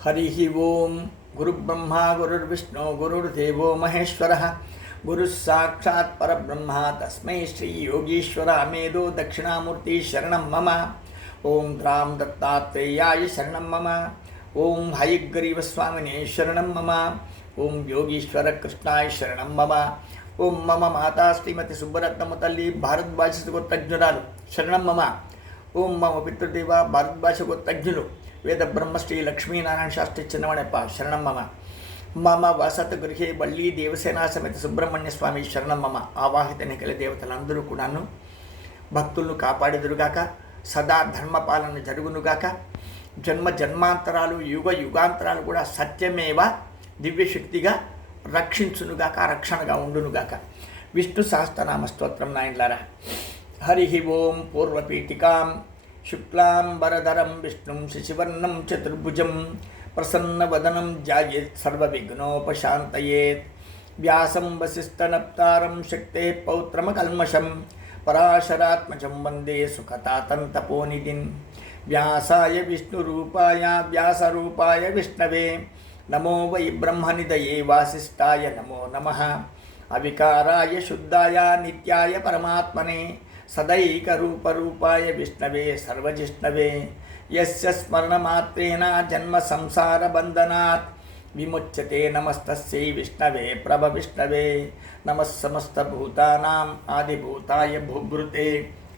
हरि ओं गुरुब्रह्मा गुरुर्विष्णु गुरुर्देवो महेश्वरः गुरुः साक्षात् परब्रह्म तस्मै श्री योगीश्वरामेदो दक्षिणामूर्ति शरणं मम। ओं द्रां दत्तात्रेयाय शरणं मम। ओं हयग्रीवस्वामिने शरणं मम। ओं योगीश्वर कृष्णाय शरणं मम। ओं मम माता श्रीमती सुब्बरत्नम तल्ली भारद्वाजगोत्रज्ञुरालु शरणं मम। ओं मम पितृदेव भारद्वाजगोत्रज्ञुलु वेद ब्रह्मश्री लक्ष्मीनारायण शास्त्री चिन्नवणप्प शरणं मम। मम वसत गृहे बल्ली देवसेना समेत सुब्रह्मण्य स्वामी शरणं मम। ఆవాహిత నికల దేవతలందరూ కూడాను భక్తులను కాపాడెదరుగాక, సదా ధర్మపాలన జరుగునుగాక, జన్మ జన్మాంతరాలు యుగ యుగాంతరాలు కూడా సత్యమేవ దివ్యశక్తిగా రక్షించునుగాక, రక్షణగా ఉండునుగాక. విష్ణు సహస్రనామ స్తోత్రం నాయనలారా. హరి ఓం పూర్వపీఠికాం శుక్లాంబరధరం విష్ణుం శశివర్ణం చతుర్భుజం ప్రసన్నవదనం ధ్యాయేత్ సర్వవిఘ్నోపశాంతయేత్. వ్యాసం వసిష్ఠనప్తారం శక్తే పౌత్రమకల్మషం పరాశరాత్మజం వందే సుఖతాతంతపోనిధిం. వ్యాసాయ విష్ణురూపాయ వ్యాసరూపాయ విష్ణవే నమో వై బ్రహ్మనిధయే వాసిష్ఠాయ నమో నమః. అవికారాయ శుద్ధాయ నిత్యాయ పరమాత్మనే సదైకరూపరూపాయ విష్ణవే సర్వజిష్ణవే. యస్య స్మరణమాత్రేణ జన్మ సంసార బంధనాత్ విముచ్యతే. నమస్తస్యై విష్ణవే ప్రభవిష్ణవే. నమః సమస్తభూతానాం ఆదిభూతాయ భూభృతే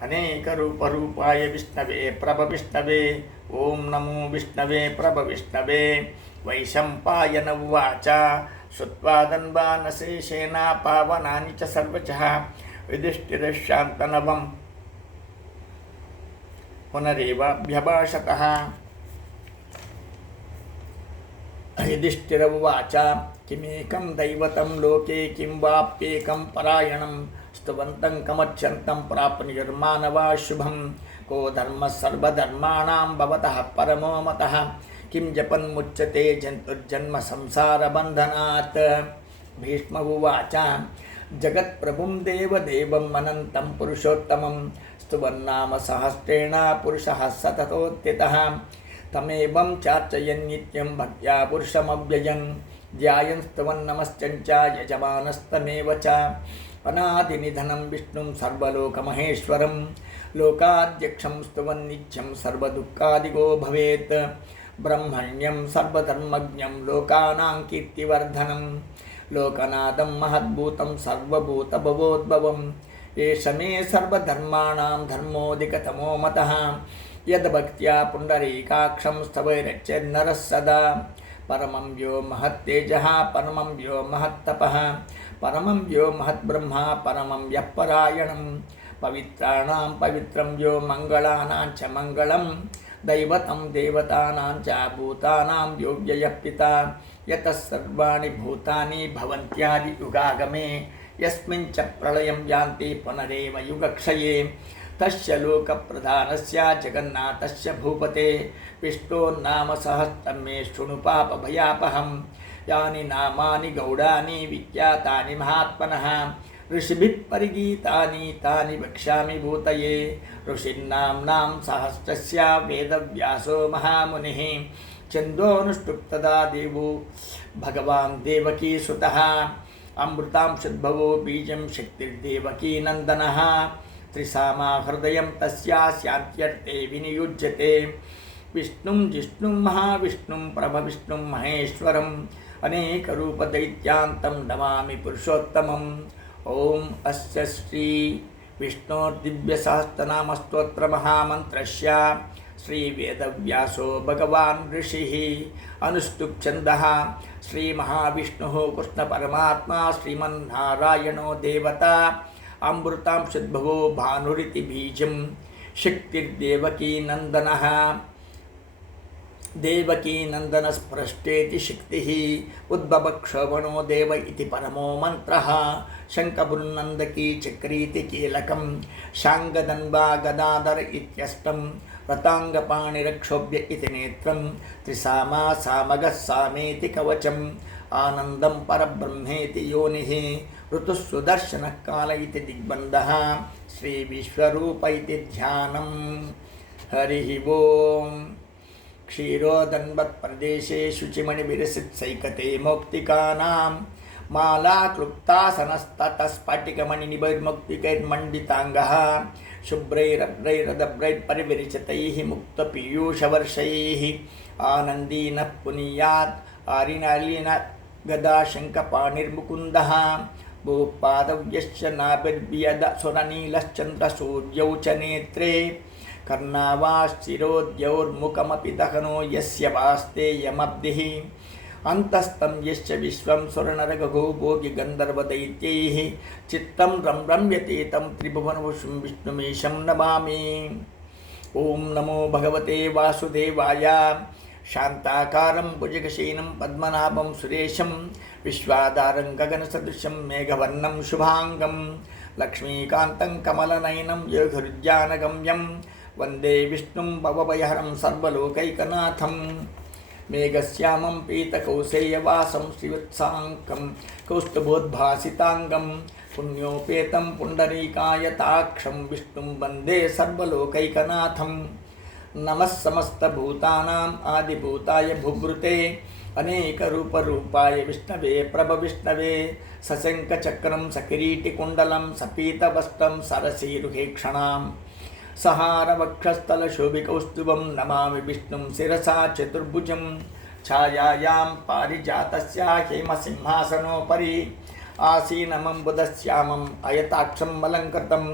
అనేకరూపరూపాయ విష్ణవే ప్రభవిష్ణవే. ఓం నమో విష్ణవే ప్రభవిష్ణవే. వైశంపాయన ఉవాచ శ్రుత్వాదన్వానశేషేణ పావనాని చ సర్వచః యుధిష్ఠిరశాంతనవం పునరేవాభ్యభాషతః. యుధిష్ఠిర ఉవాచ కిమేకం దైవతం లోకే కిం వాప్యేకం పరాయణం స్తువంతం కమర్చ్యంతం ప్రాప్నుయుర్మానవా శుభం. కో ధర్మః సర్వధర్మాణాం భవతః పరమో మతః కిం జపన్ముచ్యతే జంతుర్జన్మ సంసారబంధనాత్. భీష్మ ఉవాచ జగత్ప్రభుం దేవదేవం అనంతం పురుషోత్తమం స్తువన్నామ సహస్రేణ పురుషः సతతోత్థితः. తమేవం చార్చయన్ నిత్యం భక్త్యా పురుషమవ్యయం ధ్యాయన్ స్తువన్నమశ్చంచ యజమానస్తమేవ చ. అనాదినిధనం విష్ణుం సర్వలోకమహేశ్వరం లోకాధ్యక్షం స్తువన్నిత్యం సర్వదుఃఖాదిగో భవేత్. బ్రహ్మణ్యం సర్వధర్మజ్ఞం లోకానాం కీర్తివర్ధనం లోకనాథం మహద్భూతం సర్వభూతభవోద్భవం. ఏష మే సర్వధర్మాణాం ధర్మోధికతమో మతః యద్భక్త్యా పుండరీకాక్షం స్తవైరచ్యన్నరः సదా. పరమం యో మహత్తేజః పరమం యో మహత్తపః పరమం యో మహద్బ్రహ్మ పరమం యః పరాయణం. పవిత్రాణాం పవిత్రం యో మంగళానాం చ మంగళం దైవతం దేవతానాం చ భూతానాం యో వ్యయః పితా. యతః సర్వాణి భూతాని భవంత్యాది యుగాగమే యస్మిన్ చ ప్రళయం యాంతి పునరేవ యుగక్షయే. తస్య లోకప్రధానస్య జగన్నాథస్య భూపతే విష్ణోర్నామ సహస్రం మే శృణు పాపభయాపహం. యాని నామాని గౌడాని విఖ్యాతాని మహాత్మనః ఋషిభిః పరిగీతాని తాని వక్ష్యామి భూతయే. ఋషిన్నామ్నాం సహస్రస్య వేదవ్యాసో మహామునిః ఛందోనుష్టుప్తదా దేవో భగవాన్ దేవకీసుతః. అమృతాంశద్భవో బీజం శక్తిర్దేవకీ నందనః త్రిసామా హృదయం తస్యా శాంత్యర్థే వినియుజ్యతే. విష్ణుం జిష్ణుం మహావిష్ణుం ప్రభవిష్ణుం మహేశ్వరం అనేకరూపదైత్యాంతం నమామి పురుషోత్తమం. ఓం అస్య శ్రీ విష్ణోర్దివ్యసహస్రనామస్తోత్రమహామంత్రస్య శ్రీవేదవ్యాసో భగవాన్ ఋషిః అనుష్టుప్ఛందః. శ్రీమహావిష్ణుః కృష్ణపరమాత్మా శ్రీమన్నారాయణో దేవతా అమృతాంశద్భవో భానురితి బీజం శక్తిర్దేవకీ నందనః. దేవకీ నందన స్పృష్టేతి శక్తి ఉద్భవక్షోభణో దేవ ఇది పరమో మంత్రః. శంఖబృన్నందకీ చక్రీతి కీలకం శాంగదన్వా గదాధర ఇత్యష్టం వ్రతాంగపాణిరక్షోభ్య ఇది నేత్రం. త్రిసామా సామగः సామేతి కవచం ఆనందం పరబ్రహ్మేతి యోనిః. ఋతుః సుదర్శనః కాల ఇది దిగ్బంధః శ్రీ విశ్వరూప ఇది ధ్యానం. హరి ఓం. क्षीरोदन्वत्प्रदेशे शुचिमणिविरसित्सैकते मौक्तिकानां माला क्लुप्तासनस्ततस्फटिकमणिनिभैर्मौक्तिकैर्मण्डिताङ्गः शुभ्रैरभ्रैरदभ्रैर्परिविरचितैः मुक्तपीयूषवर्षैः आनन्दीनः पुनीयात् आरिनालीन गदाशङ्खपाणिर्मुकुन्दः भूपादव्यश्च नाभिर्व्यद सुरनीलश्चन्द्रसूर्यौ च नेत्रे कर्णावाश्चिरोद्यौर्मुखमपि दहनो यस्य वास्तेयमब्धिः अन्तस्तं यश्च विश्वं सुरनरगो भोगिगन्धर्वदैत्यैः चित्तं रम्यते तं त्रिभुवनवशं विष्णुमीशं नमामि। ॐ नमो भगवते वासुदेवाय। शान्ताकारं भुजगशयनं पद्मनाभं सुरेशं विश्वाधारं गगनसदृशं मेघवर्णं शुभांगं लक्ष्मीकान्तं कमलनयनं योगहृद्यानगम्यं वन्दे विष्णुं भवभयहरं सर्वलोकैकनाथं मेघश्यामं पीतकौसेयवासं श्रीवत्साङ्कं कौस्तुभोद्भासिताङ्गं पुण्योपेतं पुण्डरीकायताक्षं विष्णुं वन्दे सर्वलोकैकनाथं नमः समस्तभूतानाम् आदिभूताय भूभृते अनेकरूपरूपाय विष्णवे प्रभविष्णवे सशङ्खचक्रं सकिरीटिकुण्डलं सपीतवस्त्रं सरसीरुहेक्षणां सहारवक्षस्थलशोभिकौस्तुभं नमामि विष्णुं शिरसा चतुर्भुजं छायायां पारिजातस्य हेमसिंहासनोपरि आसीनमम्बुदश्यामम् अयताक्षम् अलङ्कृतं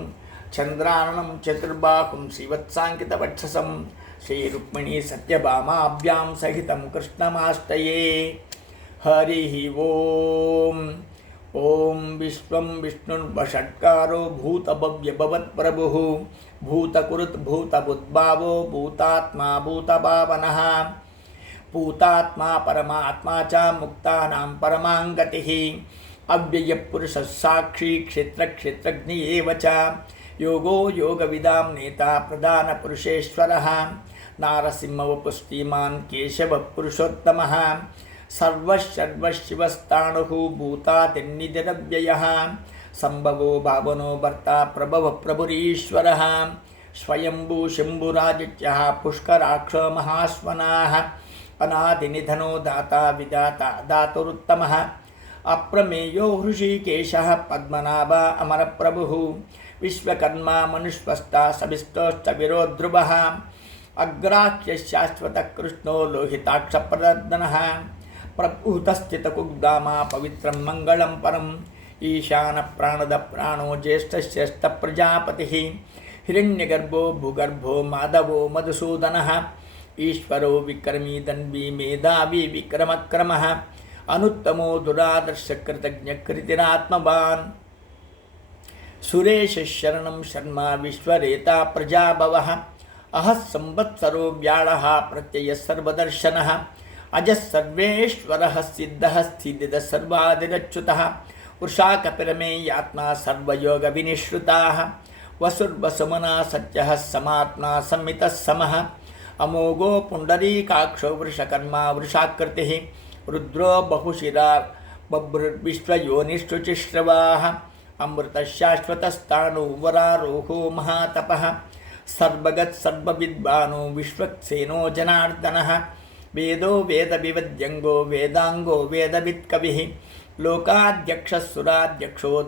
चन्द्रार्णं चतुर्बाहुं श्रीवत्साङ्कितवक्षसं श्रीरुक्मिणी सत्यभामाभ्यां सहितं कृष्णमाष्टये। हरिः ॐ। ॐ विश्वं विष्णुर्वषट्कारो भूतभव्यभवत्प्रभुः भूतकृद्भूतबुद्भावो भूतात्मा भूतभावनः भूतात्मा परमात्मा च मुक्तानां परमां गतिः अव्ययपुरुषः साक्षी क्षेत्रक्षेत्रज्ञ एव च योगो योगविदां नेता प्रधानपुरुषेश्वरः नारसिंहवपुस्तीमान् केशवपुरुषोत्तमः सर्वशर्वशिवस्ताणुः भूतादिर्निधिरव्ययः सम्भवो भावनो भर्ता प्रभवप्रभुरीश्वरः स्वयंभू शम्भुरादित्यः पुष्कराक्ष महाश्वनाः अनादिनिधनो दाता विदाता दातुरुत्तमः अप्रमेयो हृषीकेशः पद्मनाभ अमरप्रभुः विश्वकर्मा मनुष्वस्ता सविष्टोश्च विरोध्रुवः अग्राख्य शाश्वतः कृष्णो लोहिताक्षप्रदर्दनः प्रभूतस्थितकुग्दामा पवित्रं मङ्गलं परम् ईशानप्राणदप्राणो ज्येष्ठश्रेष्ठप्रजापतिः हिरण्यगर्भो भूगर्भो माधवो मधुसूदनः ईश्वरो विक्रमी दन्वी मेधावी विक्रमक्रमः अनुत्तमो दुरादर्शकृतज्ञकृतिरात्मवान् सुरेशशरणं शर्मा विश्वरेता प्रजाभवः अहः संवत्सरो व्याळः प्रत्ययः सर्वदर्शनः अजः सर्वेश्वरः सिद्धः स्थितिदः सर्वादिरच्युतः वृषाकपिरमेयात्मा सर्वयोगविनिश्रुताः वसुर्वसुमना सत्यः समात्मा संमितः समः अमोघो पुण्डरीकाक्षो वृषकर्मा वृषाकृतिः रुद्रो बहुशिरा बभ्रुर्विश्वयोनिष्ठुचिश्रवाः अमृतशाश्वतस्ताणु वरारोहो महातपः सर्वगत् सर्वविद्वानो विश्वक्सेनो जनार्दनः वेदो वेदविवद्यङ्गो वेदाङ्गो वेदवित्कविः लोकाध्यक्षः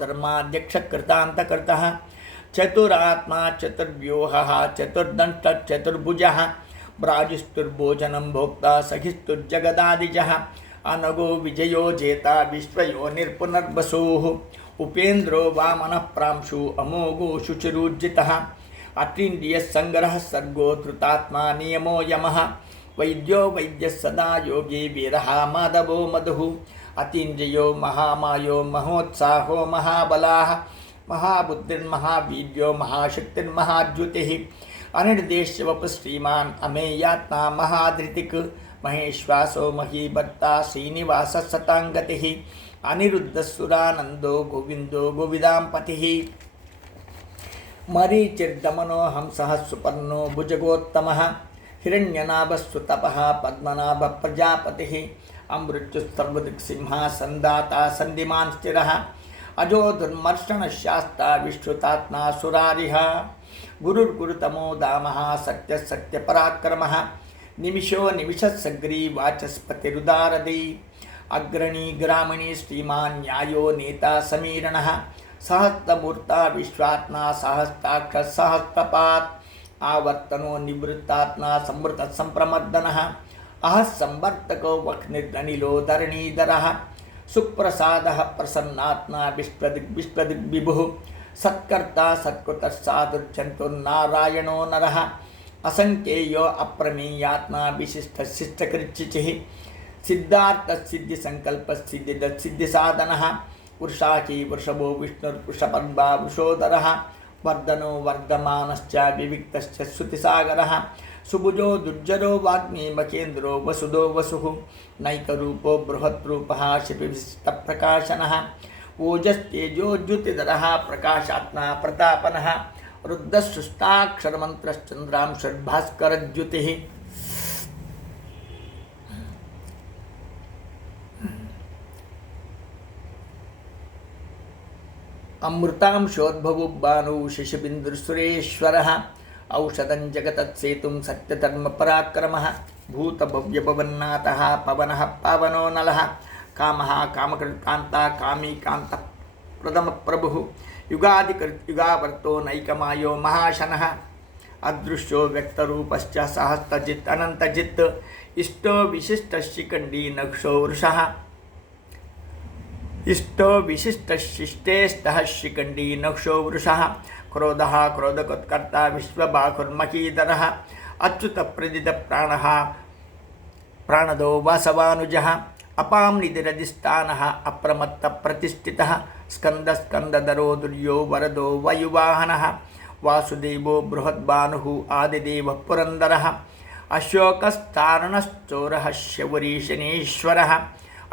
धर्माध्यक्षकृतान्तकृतः चतुरात्मा चतुर्व्यूहः चतुर्दंष्टचतुर्भुजः ब्राजुस्तुर्भोजनं भोक्ता सखिस्तुर्जगदादिजः अनगो विजयो जेता विश्वयोनिर्पुनर्वसुः उपेन्द्रो वामनः प्रांशु अमोघो शुचिरूर्जितः अतीन्द्रियसङ्ग्रहः सर्गो धृतात्मा नियमो यमः वैद्यो वैद्यः सदा योगी वीरः माधवो मधुः अतीन्द्रियो महामायो महोत्साहो महाबलाः महाबुद्धिर्महावीर्यो महाशक्तिर्महाद्युतिः अनिर्देश्यवपु श्रीमान् अमेयात्मा महाधृतिक् महेश्वासो महीभर्ता श्रीनिवासः सताङ्गतिः अनिरुद्धसुरानन्दो गोविन्दो गोविदां पतिः मरीचिर्दमनो हंसः सुपर्णो भुजगोत्तमः हिरण्यनाभस्तुतपः पद्मनाभप्रजापतिः अमृत्युस्सर्वदिक्सिंहासन्दाता सन्धिमान् स्थिरः अजो दुर्मर्षणशास्ता विश्रुतात्मा सुरारिः गुरुर्गुरुतमो दामः सत्यः सत्यपराक्रमः निमिषो निमिषत्सग्री वाचस्पतिरुदारदै अग्रणी ग्रामणी श्रीमान् न्यायो नेता समीरणः सहस्रमूर्ता विश्वात्मा सहस्राक्ष सहस्रपात् आवर्तनो निवृत्तात्मा संवृत संप्रमर्दनः अह संवर्तको वह्निर्निलो धरणीधरः सुप्रसादः प्रसन्नात्मा विश्वदिग्विभुः सत्कर्ता सत्कृतस्साधुर्जन्तुर्नारायणो नरः असंख्येयो अप्रमेयात्मा विशिष्टशिष्टकृच्युचिः सिद्धार्थसिद्धिसङ्कल्पसिद्धिसाधनः वृषाकी वृषभो विष्णुर्वृषपर्वा वृषोदरः वर्धनो वर्धमानश्च विविक्तश्च श्रुतिसागरः सुभुजो दुर्जरो वाग्मी मकेन्द्रो वसुदो वसुः नैकरूपो बृहद्रूपः शिपिविशिष्टप्रकाशनः ओजस्तेजोद्युतिधरः प्रकाशात्मा प्रतापनः रुद्रसृष्टाक्षरमन्त्रश्चन्द्रांशुर्भास्करद्युतिः अमृतांशोद्भवो शशिबिन्दुर्सुरेश्वरः औषधं जगतत्सेतुं सत्यधर्मपराक्रमः भूतभव्यभवन्नाथः पवनः पावनो नलः कामः कामकृत्कान्ता कामी कान्तप्रथमप्रभुः युगादिकृत्युगावर्तो नैकमायो महाशनः अदृश्यो व्यक्तरूपश्च सहस्रजित् अनन्तजित् इष्टो विशिष्टशिखण्डी नक्षो वृषः इष्टो विशिष्टशिष्टेष्टः शिखण्डी नक्षो वृषः क्रोधः क्रोधकोत्कर्ता विश्वबाहुर्महीधरः अच्युतप्रदितप्राणः प्राणदो वासवानुजः अपां निधिरधिष्ठानः अप्रमत्तप्रतिष्ठितः स्कन्दस्कन्दधरो दुर्यो वरदो वायुवाहनः वासुदेवो बृहद्भानुः आदिदेवः पुरन्दरः अशोकस्तारणश्चोरः शौरीशनेश्वरः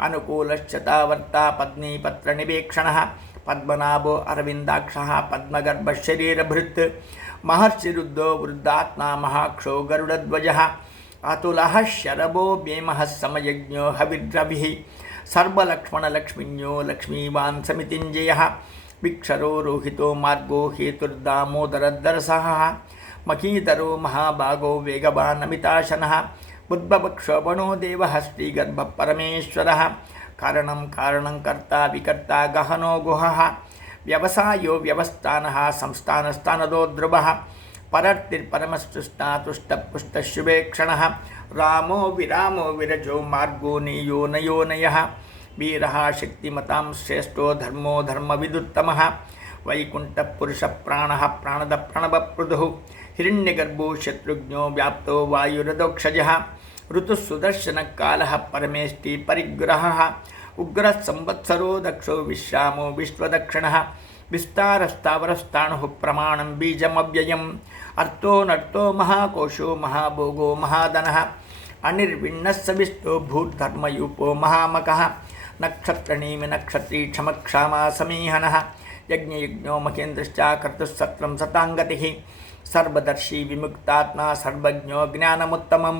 अनुकूलश्चतावर्ता पत्नीपत्रनिवेक्षणः पद्मनाभो अरविन्दाक्षः पद्मगर्भशरीरभृत् महर्षिरुद्धो वृद्धात्मा महाक्षो गरुडध्वजः अतुलः शरभो भेमः समयज्ञो हविर्रविः सर्वलक्ष्मणलक्ष्मिन्यो लक्ष्मीवान् समितिञ्जयः विक्षरो रोहितो मार्गो हेतुर्दामोदरदरसः महीधरो महाभागो वेगवान् अमिताशनः बुद्धभक्षोभणो देवः श्रीगर्भपरमेश्वरः कारणं कारणं कर्ता विकर्ता गहनो गुहः व्यवसायो व्यवस्थानः संस्थानस्थानदो ध्रुवः परर्तिर्परमस्तुष्टा तुष्टपुष्टशुभेक्षणः रामो विरामो विरजो मार्गो नेयो नयोनयः वीरः शक्तिमतां श्रेष्ठो धर्मो धर्मविदुत्तमः वैकुण्ठपुरुषप्राणः प्राणदप्रणवप्रदुः हिरण्यगर्भो शत्रुघ्नो व्याप्तो वायुरदोक्षजः ऋतुः सुदर्शनकालः परमेष्टि परिग्रहः उग्रः संवत्सरो दक्षो विश्रामो विश्वदक्षिणः विस्तारस्तावरस्ताणुः प्रमाणं बीजमव्ययम् अर्थो नर्तो महाकोशो महाभोगो महाधनः अनिर्विण्णः सविष्टो भूर्धर्मयूपो महामकः नक्षत्रनेमि नक्षत्री क्षमक्षामा समीहनः यज्ञयज्ञो महेन्द्रश्च कर्तुः सत्रं सताङ्गतिः सर्वदर्शी विमुक्तात्मा सर्वज्ञो ज्ञानमुत्तमं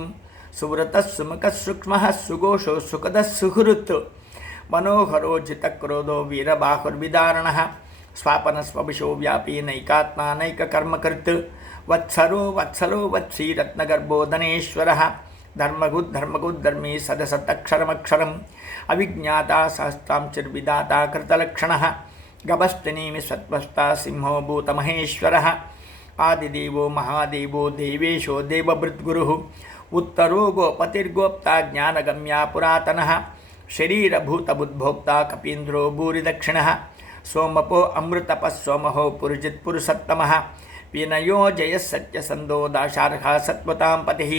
सुव्रतः सुमुखः सूक्ष्मः सुघोषो सुखदः सुहृत् मनोहरो जितक्रोधो वीरबाहुर्विदारणः स्वापनस्वभिषो व्यापी नैकात्मा नैककर्मकृत् वत्सरो वत्सी रत्नगर्भो धनेश्वरः धर्मगुद्धर्मी सदसतक्षरमक्षरम् अविज्ञाता सहस्रांशुर्विदाता कृतलक्षणः गभस्तिनीमि सत्त्वस्ता सिंहो भूतमहेश्वरः आदिदेवो महादेवो देवेशो देवभृद्गुरुः उत्तरो गोपतिर्गोप्ता ज्ञानगम्या पुरातनः शरीरभूतबुद्भोक्ता कपीन्द्रो भूरिदक्षिणः सोमपो अमृतपः सोमहो पुरुजित्पुरुषत्तमः विनयो जयसत्यसन्दो दाशार्हः सत्वतां पतिः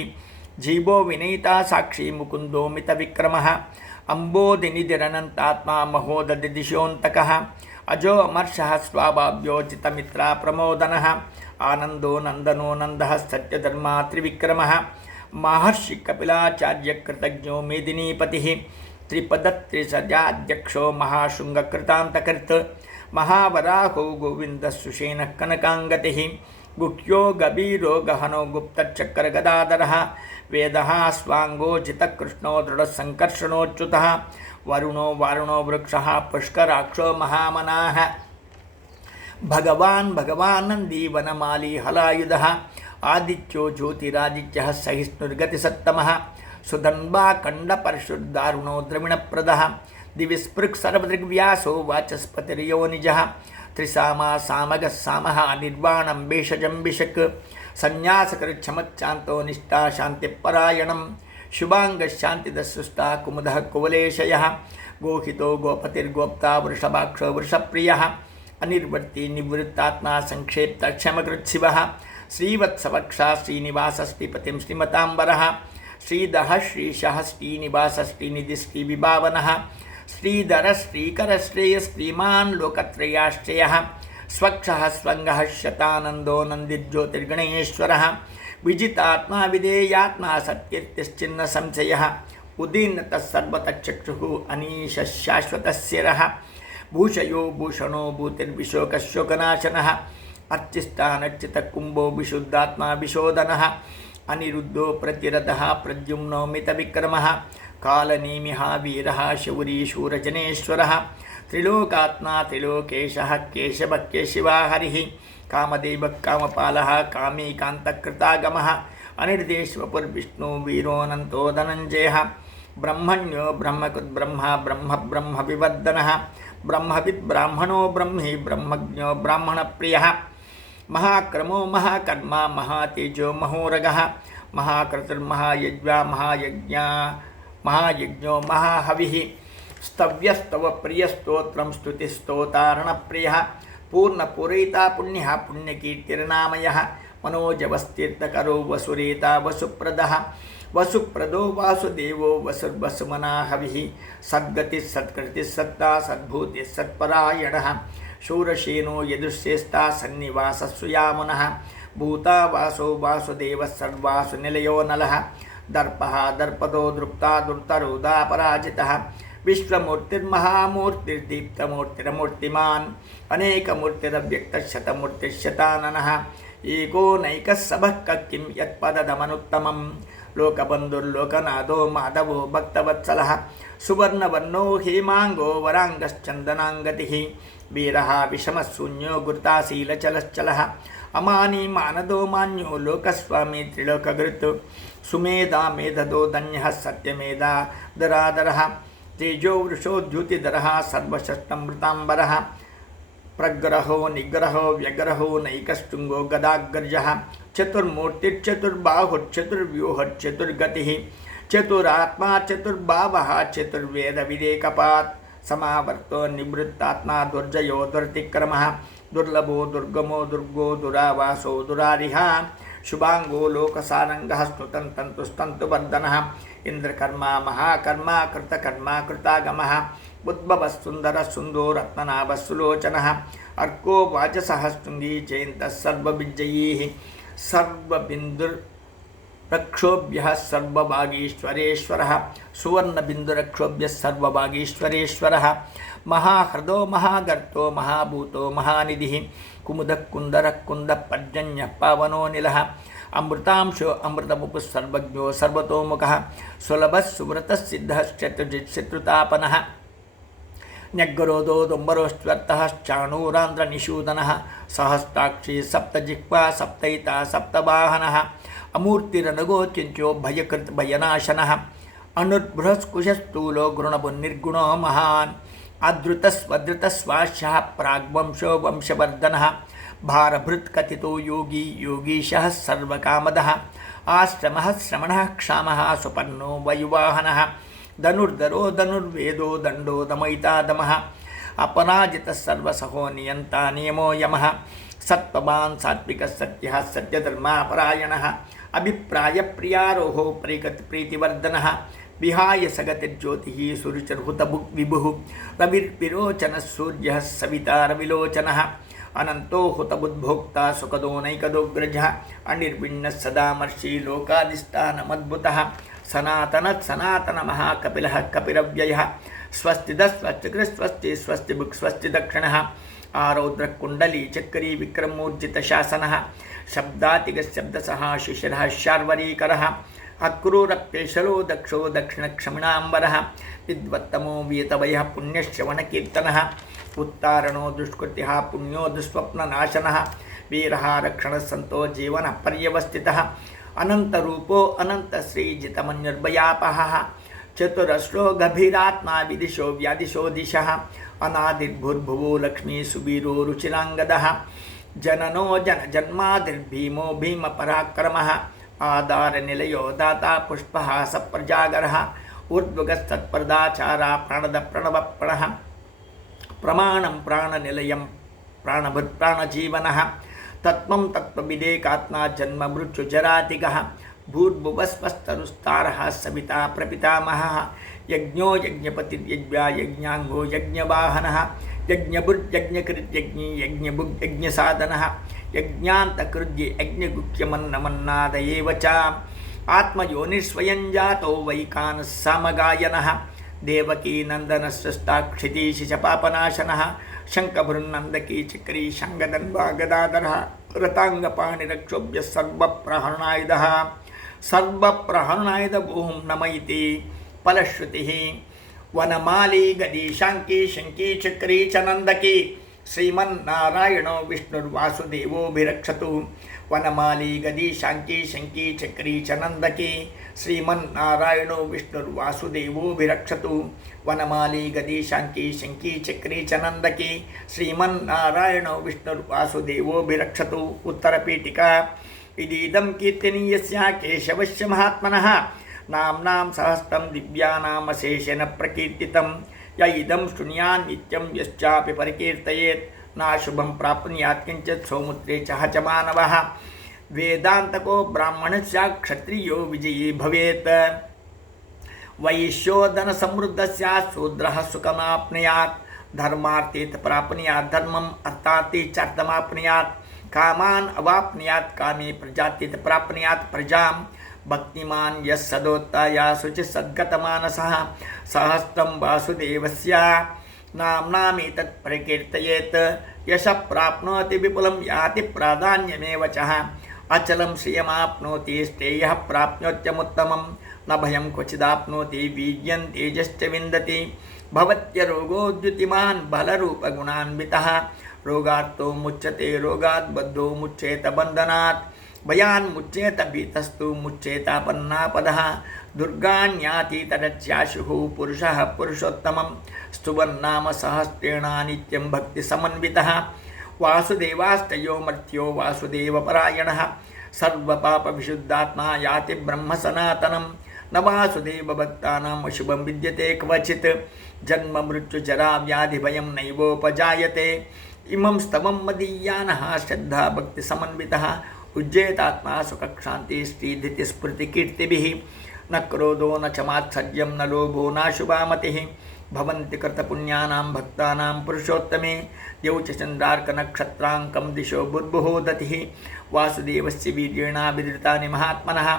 जीवो विनीता साक्षी मुकुन्दो मितविक्रमः अम्बोधिनिधिरनन्तात्मा महोदधिदिशोऽन्तकः अजो अमर्षः स्वाभाव्यो चितमित्रा प्रमोदनः आनन्दो नन्दनो नन्दः सत्यधर्मा त्रिविक्रमः महर्षि कपिलाचार्यकृतज्ञो मेदिनीपतिः त्रिपदत्रिसजाध्यक्षो महाशृङ्गकृतान्तकृत् महावराहो गोविन्दः सुषेणः कनकाङ्गतिः गुह्यो गभीरो गहनो गुप्तचक्रगदाधरः वेदः स्वाङ्गो जितकृष्णो दृढसङ्कर्षणोच्युतः वरुणो वारुणो वृक्षः पुष्कराक्षो महामनाः भगवान् नन्दी वनमाली हलायुधः आदित्यो ज्योतिरादित्यः सहिष्णुर्गतिसत्तमः सुधन्वा खण्डपरशुर्दारुणो द्रविणप्रदः दिविस्पृक् सर्वदृग्व्यासो वाचस्पतिर्योनिजः त्रिसामा सामगः सामः निर्वाणं भेषजं भिषक् संन्यासकृच्छमच्चान्तो निष्ठा शान्तिपरायणं शुभाङ्गशान्तिदस्सुष्टा कुमुदः कुवलेशयः गोहितो गोपतिर्गोप्ता वृषभाक्षो वृषप्रियः अनिर्वर्ति निवृत्तात्मा संक्षेप्तक्षमकृत्शिवः श्रीवत्सवक्षा श्रीनिवासश्रीपतिं श्रीमताम्बरः श्रीधः श्रीशः श्रीनिवासश्रीनिधिः श्रीविभावनः श्रीधर श्रीकर श्रेय श्रीमान् लोकत्रयाश्रयः स्वक्षः स्वङ्गः शतानन्दो नन्दिज्योतिर्गणेश्वरः विजितात्मा विधेयात्मा सत्कीर्तिश्चिन्न संशयः उदीर्णतः सर्वतश्चक्षुः अनीशः शाश्वतस्यरः भूषयो भूषणो भूतिर्विशोकशोकनाशनः अर्चिष्टानर्चितकुम्भो विशुद्धात्मा विशोधनः अनिरुद्धो प्रतिरथः प्रद्युम्नो मितविक्रमः कालनेमिः वीरः शौरी शूरजनेश्वरः त्रिलोकात्मा त्रिलोकेशः केशवः केशिवा हरिः कामदेवः कामपालः कामीकान्तकृतागमः अनिर्देशवपुर्विष्णु वीरोऽनन्तो धनञ्जयः ब्रह्मण्यो ब्रह्मकृद्ब्रह्मा ब्रह्मविवर्धनः ब्रह्मविद् ब्राह्मणो ब्रह्मी ब्रह्मज्ञो ब्राह्मणप्रियः महाक्रमो महाकर्मा महातेजो महोरगः महायज्ञो महाहविः स्तव्यस्तव प्रियस्तोत्रं स्तुतिस्तोतारणप्रियः पूर्णपूरयिता पुण्यः पुण्यकीर्तिर्नामयः मनोजवस्तीर्थकरो वसुरेता वसुप्रदः वसुप्रदो वासुदेवो वसुर्वसुमनाहविः सद्गतिः सत्कृतिः सत्ता सद्भूतिः सत्परायणः शूरसेनो यदुश्रेष्ठा सन्निवासः सुयामुनः भूता वासो वासुदेवः सर्वासु निलयो नलः दर्पः दर्पदो दृप्ता दुर्तरोदा पराजितः विश्वमूर्तिर्महामूर्तिर्दीप्तमूर्तिरमूर्तिमान् अनेकमूर्तिरव्यक्तशतमूर्तिशताननः एको नैकः सबः किं यत्पददमनुत्तमं लोकबन्धुर्लोकनाथो माधवो भक्तवत्सलः सुवर्णवर्णो हेमाङ्गो वराङ्गश्चन्दनाङ्गतिः वीरः विषमशून्यो गुरुताशीलचलश्चलः अमानी मानदो मान्यो लोकस्वामी त्रिलोकगृत् सुमेधा मेधदो धन्यः सत्यमेधा दरादरः तेजो वृषो द्युतिधरः सर्वषष्टमृताम्बरः प्रग्रहो निग्रहो व्यग्रहो नैकशृङ्गो गदाग्रजः चतुर्मूर्तिर्चतुर्बाहुर्चतुर्व्यूहर्चतुर्गतिः चतुरात्मा चतुर्भावः चतुर्वेदविदेकपात् समावर्तो निवृत्तात्मा दुर्जयो दुर्तिक्रमः दुर्लभो दुर्गमो दुर्गो दुरावासो दुरारिः शुभांगो लोकसारंगः स्तुतन्तुस्तन्तुवर्धनः इंद्रकर्मा महाकर्मा कृतकर्मा कृतागमः उद्भवः सुंदरः सुन्दो रत्ननाभः सुलोचनः अर्को वाचसः शृङ्गी जयन्तः सर्वविजयीः सर्वबिन्दुरक्षोभ्यः सर्वभागीश्वरेश्वरः सुवर्णबिन्दुरक्षोभ्यः सर्वभागीश्वरेश्वरः महाहृदो महागर्तो महाभूतो महानिधिः कुमुदः कुन्दरः कुन्दः पर्जन्यः पावनो निलः अमृतांशो अमृतमुपुः सर्वज्ञो सर्वतोमुखः सुलभः सुव्रतः सिद्धः शत्रुतापनः न्यग्गरोदो दुम्बरोश्वर्तः चाणूरान्ध्रनिषूदनः सहस्ताक्षी सप्तजिह्वा सप्तैता सप्तवाहनः अमूर्तिरनगोचिन्त्यो भयकृत् भयनाशनः अनुर्बृहस्कुशस्थूलो गुणमुन्निर्गुणो महान् अधृतस्वधृतस्वाश्यः प्राग्वंशो वंशवर्धनः भारभृत् कथितो योगी योगीशः सर्वकामदः आश्रमः श्रमणः क्षामः सुपर्णो वयुवाहनः धनुर्धरो धनुर्वेदो दण्डो दमयितादमः अपराजितः सर्वसहो नियन्ता नियमो यमः सत्त्ववान् सात्विकः सत्यः सत्यधर्मापरायणः अभिप्रायप्रियारोहो प्रीतिवर्धनः विहाय सगतिर्ज्योतिः सुरुचिर्हुतभुक् विभुः रविर्विरोचनः सूर्यः सविता रविलोचनः अनंतो हुतबुद्भोक्ता सुखदो नैकदोग्रजः अनिर्विण्णः सदामर्षि लोकाधिष्ठानमद्भुतः सनातनः सनातनमहाकपिलः कपिरव्ययः स्वस्तिदः स्वस्तिकृत् स्वस्ति स्वस्तिभुक् स्वस्ति दक्षिणः आरौद्रः कुण्डली चक्री विक्रमोर्जितशासनः शब्दातिगशब्दसः शिशिरः शार्वरीकरः अक्रूरप्येशलो दक्षो दक्षिणक्षमिणाम्बरः विद्वत्तमो वियतवयः पुण्यश्रवणकीर्तनः उत्तारणो दुष्कृतिः पुण्यो दुःस्वप्ननाशनः वीरः रक्षणसन्तो जीवनः पर्यवस्थितः अनन्तरूपो अनन्तश्रीजितमन्युर्भयापहः चतुरश्रो गभीरात्मा विदिशो व्यादिशो दिशः अनादिर्भुर्भुवो लक्ष्मी सुवीरो रुचिराङ्गदः जननो जनजन्मादिर्भीमो भीमपराक्रमः आधारनिलयो दाता पुष्पः सप्रजागरः ऊर्ध्वगस्तत्प्रदाचारा प्रणदप्रणवप्रणः प्रमाणं प्राणनिलयं प्राणभृत्प्राणजीवनः तत्त्वं तत्त्वविदेकात्मा जन्ममृत्युजरातिगः भूर्भुवस्वस्तरुस्तारः सविता प्रपितामहः यज्ञो यज्ञपतिर्यज्ञा यज्ञाङ्गो यज्ञवाहनः यज्ञभुर्यज्ञकृत्यज्ञी यज्ञभुग्यज्ञसाधनः यज्ञान्तकृद्ये यज्ञगुह्यमन्नमन्नाद एव च आत्मयोनिस्वयं जातो वैकानः सामगायनः देवकी नन्दनस्रष्टाक्षितीशिशपापनाशनः शङ्खभृन्नन्दकी चक्री शङ्गदन्वा गदाधरः रताङ्गपाणिरक्षोभ्यः सर्वप्रहरणायुध ॐ नम इति फलश्रुतिः वनमाली गदीशाङ्की शङ्की चक्री च नन्दकी श्रीमन्नारायणो विष्णुर्वासुदेवोऽभिरक्षतु वनमाली गदीशाङ्की शङ्की चक्री च नन्दकी श्रीमन्नारायणो विष्णुर्वासुदेवोऽभिरक्षतु वनमाली गदीशाङ्की शङ्की चक्री च नन्दकी श्रीमन्नारायणो विष्णुर्वासुदेवोऽभिरक्षतु उत्तरपीठिका इदीदं कीर्तनीयस्य केशवस्य महात्मनः नाम्नां सहस्रं दिव्यानामशेषेण प्रकीर्तितं य इदं शृणुयात् नित्यं यश्चापि परिकीर्तयेत् नाशुभं प्राप्नुयात् किञ्चित् सौमुत्रे च मानवः वेदान्तको ब्राह्मणस्य क्षत्रियो विजयी भवेत् वैश्यो धनसमृद्धस्य शूद्रः सुखमाप्नुयात् धर्मार्थेत प्राप्नुयात् धर्मम् अर्थार्थेत चार्थमाप्नुयात् कामान् अवाप्नुयात् कामे प्रजातीत प्राप्नुयात् प्रजां भक्तिमान् यः सदोत्ताया शुचिः सद्गतमानसः सहस्रं वासुदेवस्य नाम्नामेतत् प्रकीर्तयेत् यशः प्राप्नोति विपुलं याति प्राधान्यमेव च अचलं श्रियमाप्नोति श्रेयः प्राप्नोत्यमुत्तमं न भयं क्वचिदाप्नोति वीर्यं तेजश्च विन्दति भवत्यरोगो द्युतिमान् बलरूपगुणान्वितः रोगार्तो मुच्यते रोगात् बद्धो मुच्येत बन्धनात् भयान् मुच्येत भीतस्तु मुच्येतापन्नापदः दुर्गाण्यातीतरच्याशुः पुरुषः पुरुषोत्तमं स्तुवन्नाम सहस्रेण नित्यं भक्तिसमन्वितः वासुदेवास्तयो मर्त्यो वासुदेवपरायणः सर्वपापविशुद्धात्मा याति ब्रह्मसनातनं न वासुदेवभक्तानाम् अशुभं विद्यते क्वचित् जन्म मृत्युजरा व्याधिभयं नैवोपजायते इमं स्तवं मदीयानः श्रद्धा भक्तिसमन्वितः उज्जेतात्मा सुखक्षान्ति श्रीधितिस्फूर्तिकीर्तिभिः न क्रोधो न च मात्सर्यं न लोभो नाशुभा मतिः भवन्ति कृतपुण्यानां भक्तानां पुरुषोत्तमे यौ च चन्द्रार्कनक्षत्राङ्कं दिशो बुर्बुहोदतिः वासुदेवस्य वीर्येणाभिधृतानि महात्मनः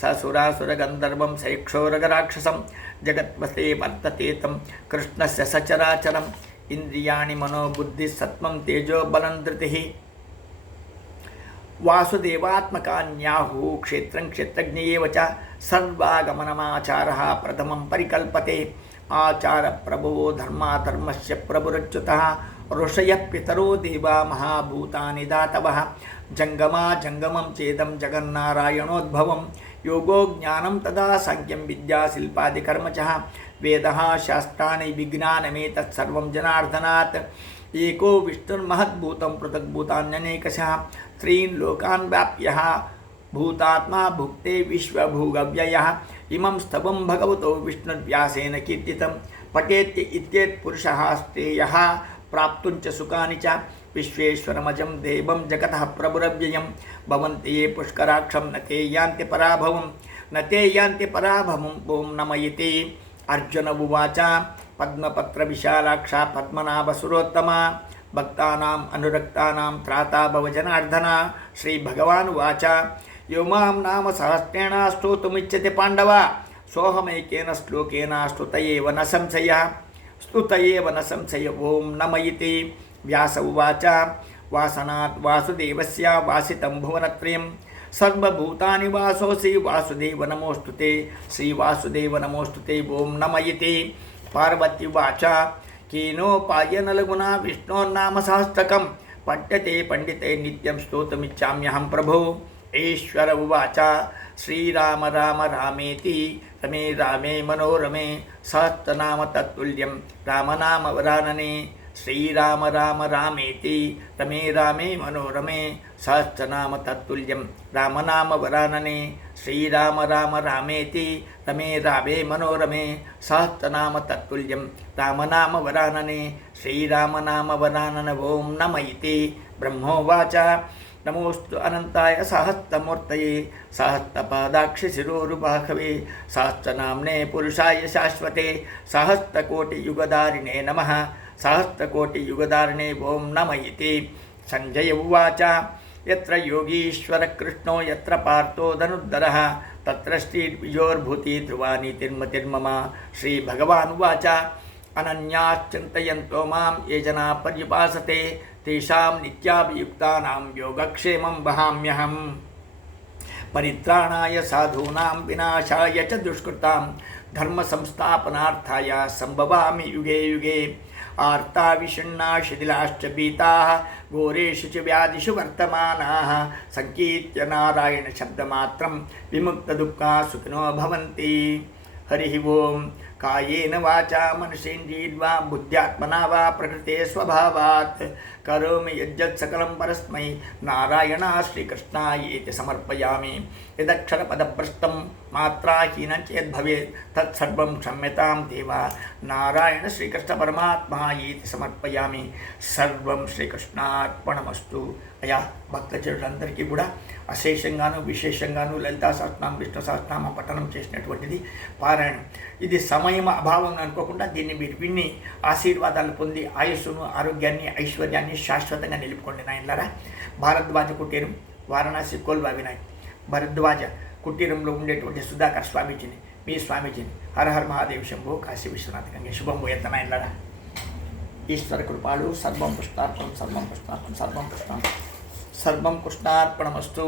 ससुरासुरगन्धर्वं सैक्षोरगराक्षसं जगत्वसे वर्तते तं कृष्णस्य सचराचरम् इन्द्रियाणि मनोबुद्धिसत्त्वं तेजो बलं धृतिः वासुदेवात्मकान्याहुः क्षेत्रं क्षेत्रज्ञ एव च सर्वागमनमाचारः प्रथमं परिकल्पते आचारप्रभवो धर्माधर्मस्य प्रभुरच्युतः ऋषयः पितरो देवा महाभूतानि दातवः जङ्गमा जङ्गमं चेदं जगन्नारायणोद्भवं योगो ज्ञानं तदा साङ्ख्यं विद्या शिल्पादिकर्म च वेदः शास्त्राणि विज्ञानमेतत्सर्वं जनार्दनात् एको विष्णुर्महद्भूतं पृथग्भूतान्यनेकशः त्रीन् लोकान् व्याप्यः भूतात्मा भुक्ते विश्वभूगव्ययः इमं स्तवं भगवतो विष्णुर्व्यासेन कीर्तितं पठेत् इत्येत् पुरुषः श्रेयः प्राप्तुं च सुखानि च विश्वेश्वरमजं देवं जगतः प्रभुरव्ययं भवन्ति ये पुष्कराक्षं न ते यान्ति पराभवम् ॐ नम इति अर्जुन उवाच पद्मपत्रविशालाक्षा पद्मनाभसुरोत्तमा भक्तानाम् अनुरक्तानां त्राता भव जनार्दन श्रीभगवानुवाच यो मां नाम सहस्रेण स्तोतुमिच्छति पाण्डव सोऽहमैकेन श्लोकेन स्तुत एव न संशय ॐ नम इति व्यास उवाच वासनात् वासुदेवस्य वासितं भुवनत्रयं सर्वभूतानि वासोऽसि वासुदेव नमोऽस्तुते श्रीवासुदेव नमोऽस्तुते ॐ नम इति पार्वत्युवाच केनोपायेन लघुना विष्णोर्नाम सहस्रकं पठ्यते पंडिते नित्यं स्तोत्रमिच्छाम्यहं प्रभो। ईश्वर उवाच श्रीराम राम रामेति रमे रामे मनोरमे सहस्रनाम तत्तुल्यं रामनाम वरानने। श्रीराम राम रामेति रमे रामे मनोरमे सहस्रनाम तत्तुल्यं रामनाम वरानने। श्रीराम राम रामेति रमे रामे मनोरमे सहस्रनाम तत्तुल्यं रामनाम वरानने। श्रीराम नाम वरानन ओं नम इति। ब्रह्मोवाच नमोस्तु अनंताय सहस्रमूर्तये सहस्रपादाक्षशिरोरुबाहवे सहस्रनाम्ने पुरुषाय शाश्वते सहस्रकोटियुगधारिणे नमः। सहस्रकोटियुगधारिणे ओं नम इति। संजय उवाच यत्र योगीश्वर कृष्णो यत्र पार्थो धनुर्धरः तत्र श्रीर्विजोर्भूति ध्रुवा नीतिर्मतिर्मम। श्रीभगवानुवाच अनन्याश्चिन्तयन्तो मां ये जना पर्युपासते तेषां नित्याभियुक्तानां योगक्षेमं वहाम्यहम्। परित्राणाय साधूनां विनाशाय च दुष्कृतां धर्म संस्थापनार्थाय संभवामि युगे युगे। आर्ता विषण्णा शिथिलाश्च पीताः घोरेषु च व्याधिषु वर्तमानाः संकीर्त्य नारायण शब्दमात्रं विमुक्तदुःखाः सुखिनो भवन्ति। हरिः ओं। कायेन वाचा मनसेन्द्रियैर्वा बुद्ध्यात्मना वा प्रकृते स्वभावात् करोमि यज्जत् सकलं परस्मै नारायणाय श्रीकृष्णायेति समर्पयामि। यदक्षरपदभ्रष्टं मात्राहीनं चेद्भवेत् तत्सर्वं क्षम्यतां देव। नारायण श्रीकृष्ण परमात्मायेति समर्पयामि। सर्वं శ్రీకృష్ణార్పణమస్తు। అయా భక్త చెడులందరికీ కూడా అశేషంగాను విశేషంగాను లలితా సహస్రనామం విష్ణు సహస్రనామం పఠనం చేసినటువంటిది పారాయణం. ఇది సమయం అభావం అనుకోకుండా దీన్ని మీరు విని ఆశీర్వాదాలు పొంది ఆయుస్సును ఆరోగ్యాన్ని ఐశ్వర్యాన్ని శాశ్వతంగా నిలుపుకోండి నాయనలారా. భారద్వాజ కుటీరం వారణాసి కోల్వా వినాయక్ భరద్వాజ కుటీరంలో ఉండేటువంటి సుధాకర్ స్వామీజీని మీ స్వామీజీని హర హర మహాదేవ్ శంభో కాశీ విశ్వనాథ గంగే శుభం పోయేత నాయనలారా. ఈశ్వర కృపాళు సర్వం కృష్ణార్పణం సర్వం కృష్ణార్పణం సర్వం కృష్ణార్పణమస్తు.